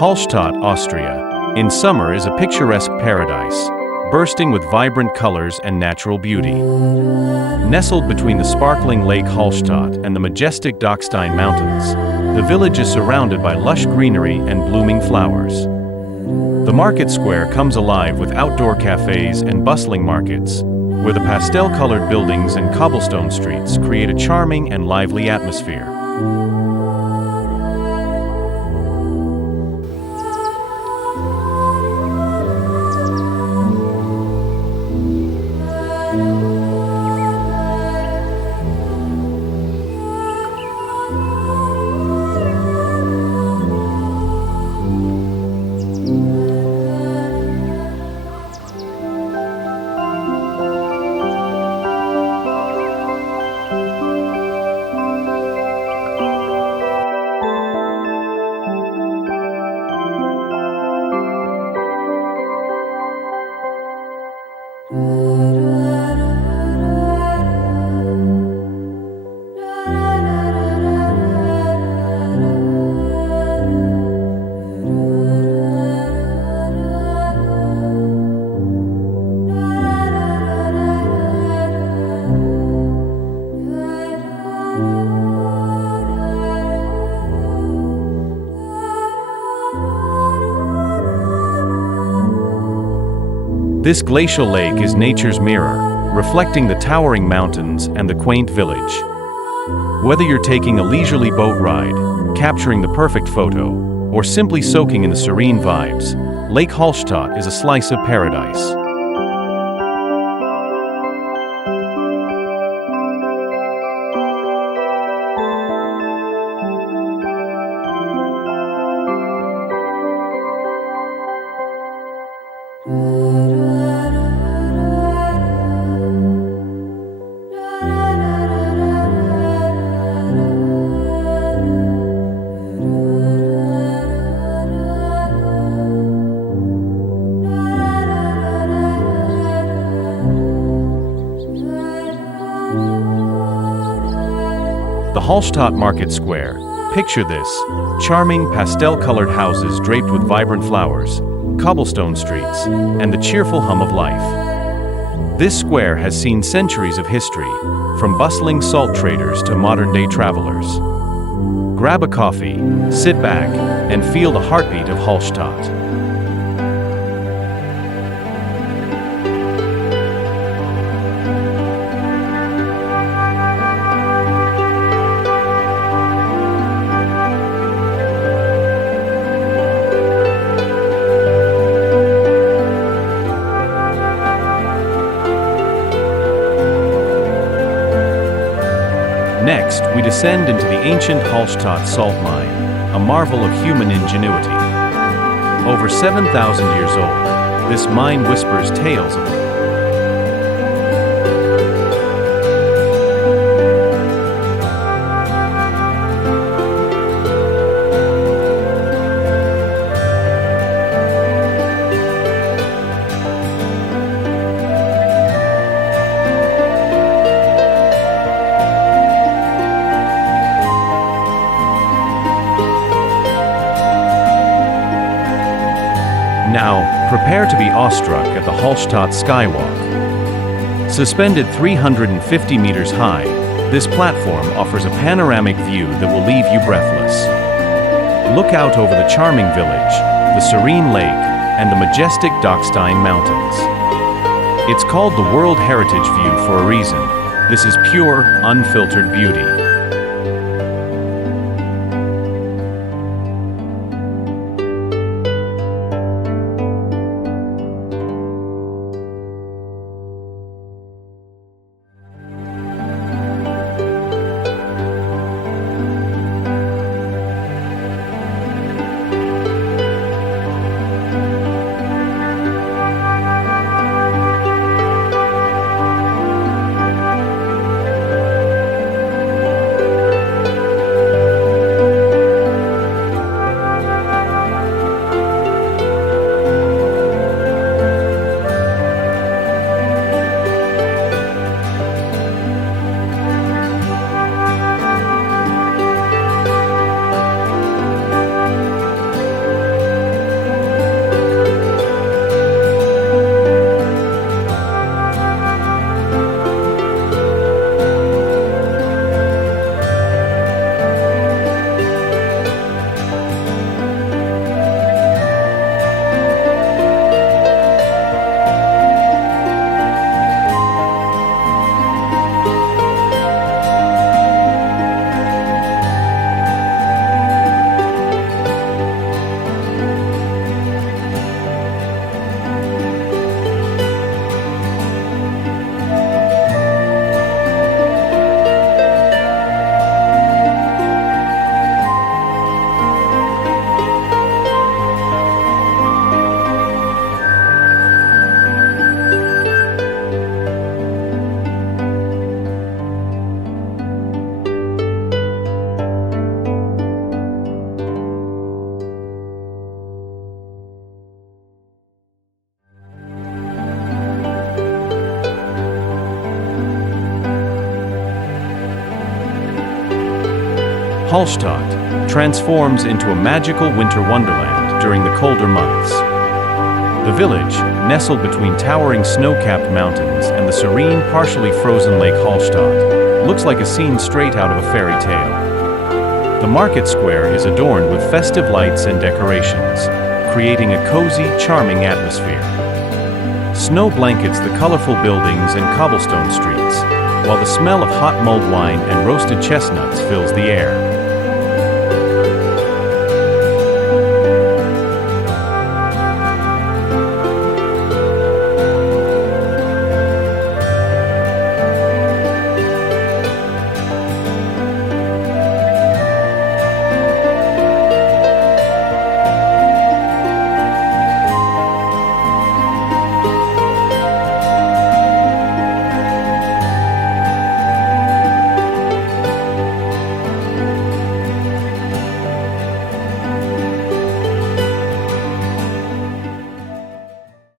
Hallstatt, Austria, in summer is a picturesque paradise, bursting with vibrant colors and natural beauty. Nestled between the sparkling Lake Hallstatt and the majestic Dachstein Mountains, the village is surrounded by lush greenery and blooming flowers. The market square comes alive with outdoor cafés and bustling markets, where the pastel-colored buildings and cobblestone streets create a charming and lively atmosphere. This glacial lake is nature's mirror, reflecting the towering mountains and the quaint village. Whether you're taking a leisurely boat ride, capturing the perfect photo, or simply soaking in the serene vibes, Lake Hallstatt is a slice of paradise. The Hallstatt Market Square. Picture this: charming pastel-colored houses draped with vibrant flowers, cobblestone streets, and the cheerful hum of life. This square has seen centuries of history, from bustling salt traders to modern-day travelers. Grab a coffee, sit back, and feel the heartbeat of Hallstatt. Next, we descend into the ancient Hallstatt salt mine, a marvel of human ingenuity. Over 7,000 years old, this mine whispers tales of Now, prepare to be awestruck at the Hallstatt Skywalk. Suspended 350 meters high, this platform offers a panoramic view that will leave you breathless. Look out over the charming village, the serene lake, and the majestic Dachstein Mountains. It's called the World Heritage View for a reason. This is pure, unfiltered beauty. Hallstatt transforms into a magical winter wonderland during the colder months. The village, nestled between towering snow-capped mountains and the serene, partially frozen Lake Hallstatt, looks like a scene straight out of a fairy tale. The market square is adorned with festive lights and decorations, creating a cozy, charming atmosphere. Snow blankets the colorful buildings and cobblestone streets, while the smell of hot mulled wine and roasted chestnuts fills the air.